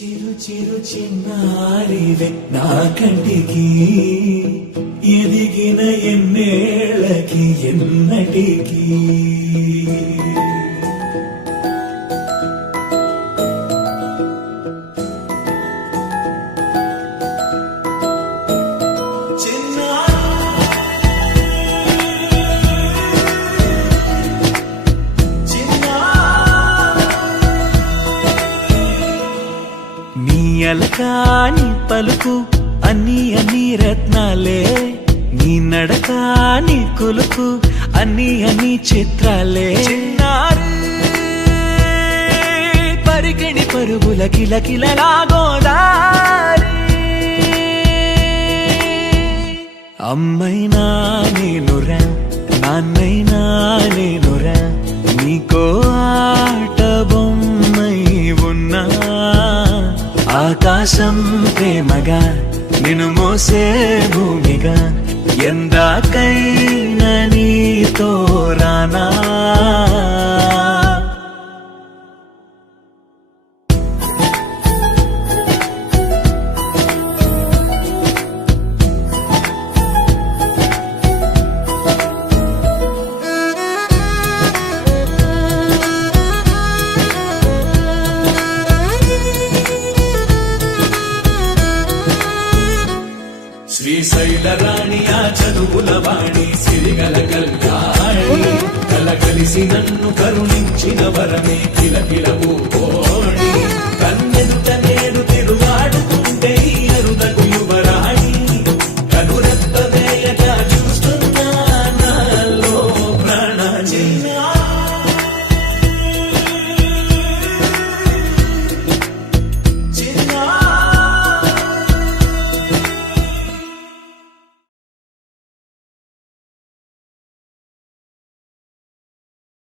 చిరు చిరు చిన్నారివే నా కంటికి ఎదిగిన ఎన్నేళ్ళకి ఎన్నటికి అలకాని పలుకు అన్ని రత్నాలే నీ నడకాని కొలుకు అన్ని చిత్రాలే పరికిణి పరుగుల కిలకిలలాగోదారి అమ్మైనా నేనురా నాన్నైనా నేనురా నీకో ఆట బొమ్మై ఉన్నా ఆకాశం ప్రేమగా నిన్ను మోసే భూమిగా ఎందాకైనా నీతో రానా శ్రీశైల రాణి ఆ చదువుల వాణి సిరిగల కళ్యాణి కలగలిసి నన్ను కరుణించిన వరమే కిలకిలవు కోణి